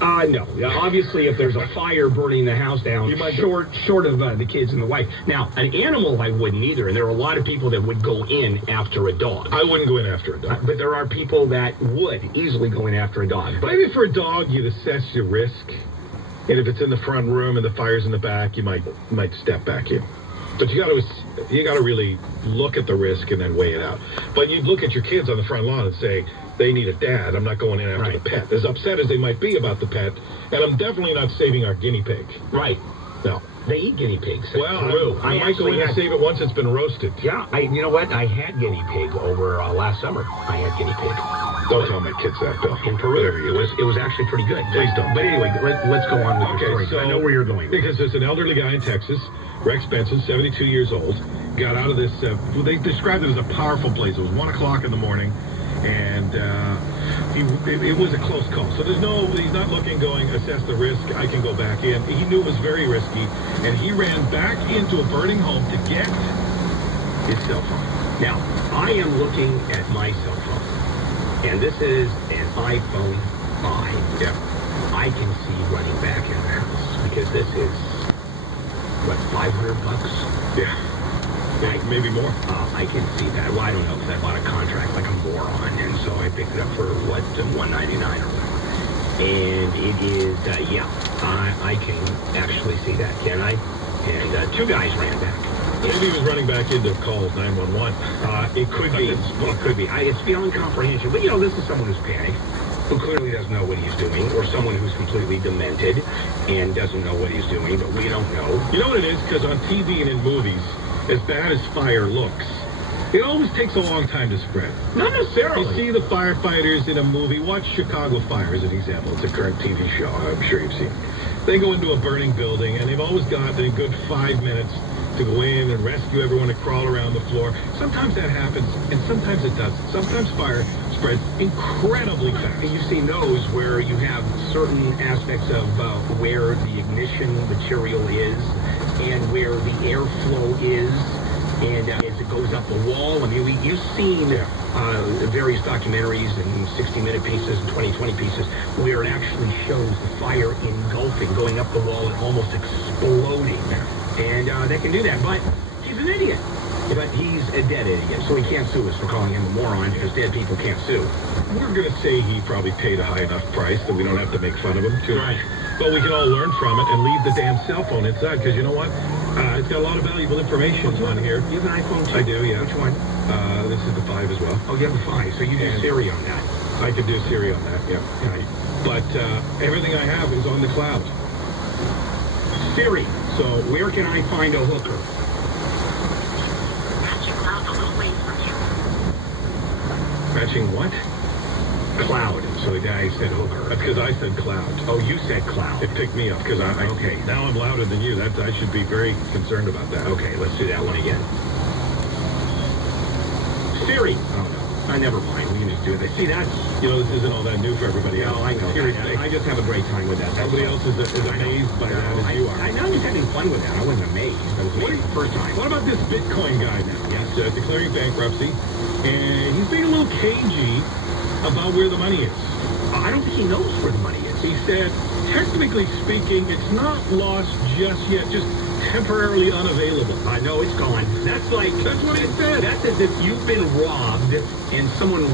No. Obviously, if there's a fire burning the house down, You might short of the kids and the wife. Now, an animal I wouldn't either, and there are a lot of people that would go in after a dog. I wouldn't go in after a dog. But there are people that would easily go in after a dog. But maybe for a dog, you'd assess your risk. And if it's in the front room and the fire's in the back, you might step back in. But you got to really look at the risk and then weigh it out. But you'd look at your kids on the front lawn and say, they need a dad. I'm not going in after the pet. As upset as they might be about the pet, and I'm definitely not saving our guinea pig. Right. No. They eat guinea pigs. Well, I might go in and save it once it's been roasted. Yeah, you know what? I had guinea pig over last summer. I had guinea pig. Don't tell my kids that, Bill. In Peru. It was actually pretty good. Please don't. But anyway, let's go on with your story. So, I know where you're going. Because there's an elderly guy in Texas, Rex Benson, 72 years old, got out of this, they described it as a powerful blaze. It was 1 o'clock in the morning, and it was a close call. So he's not looking, going, assess the risk, I can go back in. He knew it was very risky, and he ran back into a burning home to get his cell phone. Now, I am looking at my cell phone, and this is an iPhone 5. Yeah. I can see running back in the house, because this is, what, $500? Yeah. Maybe more. I can see that. Well, I don't know, because I bought a contract like a moron, and so I picked it up for, what, $199 or whatever. And it is, I can actually see that, can I? And 2 guys ran back. Maybe he was running back into calls 911. It could be. It could be. It's beyond comprehension. But, this is someone who's panicked, who clearly doesn't know what he's doing, or someone who's completely demented and doesn't know what he's doing, but we don't know. You know what it is? Because on TV and in movies, as bad as fire looks, it always takes a long time to spread. Not necessarily. You see the firefighters in a movie. Watch Chicago Fire as an example. It's a current TV show. I'm sure you've seen it. They go into a burning building, and they've always got a good 5 minutes to go in and rescue everyone and crawl around the floor. Sometimes that happens, and sometimes it doesn't. Sometimes fire spreads incredibly fast. And you've seen those where you have certain aspects of where the ignition material is and where the airflow is, and as it goes up the wall. I mean, you've seen various documentaries and 60-minute pieces and 20 pieces where it actually shows the fire engulfing, going up the wall and almost exploding. And they can do that, but he's an idiot. But he's a dead idiot, so he can't sue us for calling him a moron, because dead people can't sue. We're going to say he probably paid a high enough price that we don't have to make fun of him too much. Right. But we can all learn from it and leave the damn cell phone inside, because you know what? It's got a lot of valuable information on here. You have an iPhone too? I do, yeah. Which one? This is the 5 as well. Oh, you have the 5, so you do Siri on that. I can do Siri on that, yeah. Right. But everything I have is on the cloud. Siri, so where can I find a hooker? Matching cloud a little ways from you. Matching what? Cloud. So the guy said hooker. That's because I said cloud. Oh, you said cloud. It picked me up because okay. Now I'm louder than you. I should be very concerned about that. Okay, let's do that one again. Siri. Oh, no. Never mind. We can just do it. See, that's... this isn't all that new for everybody else. No, I know. I just have a great time with that. Somebody else is amazed by that as you are. I know. I'm just having fun with that. I wasn't amazed. I was amazed the first time. What about this Bitcoin guy now? He's declaring bankruptcy, and he's being a little cagey about where the money is. I don't think he knows where the money is. He said, technically speaking, it's not lost just yet, just temporarily unavailable. I know it's gone. That's what he said. That's as if you've been robbed and someone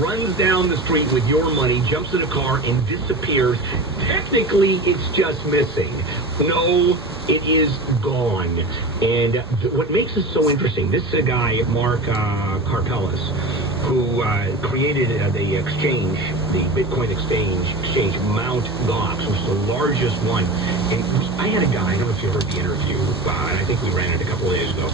runs down the street with your money, jumps in a car, and disappears. Technically, it's just missing. No, it is gone. And what makes it so interesting, this is a guy, Mark Karpeles, who created the exchange, the Bitcoin exchange, Mt. Gox, which is the largest one. And I had a guy, I don't know if you heard the interview, I think we ran it a couple of days ago.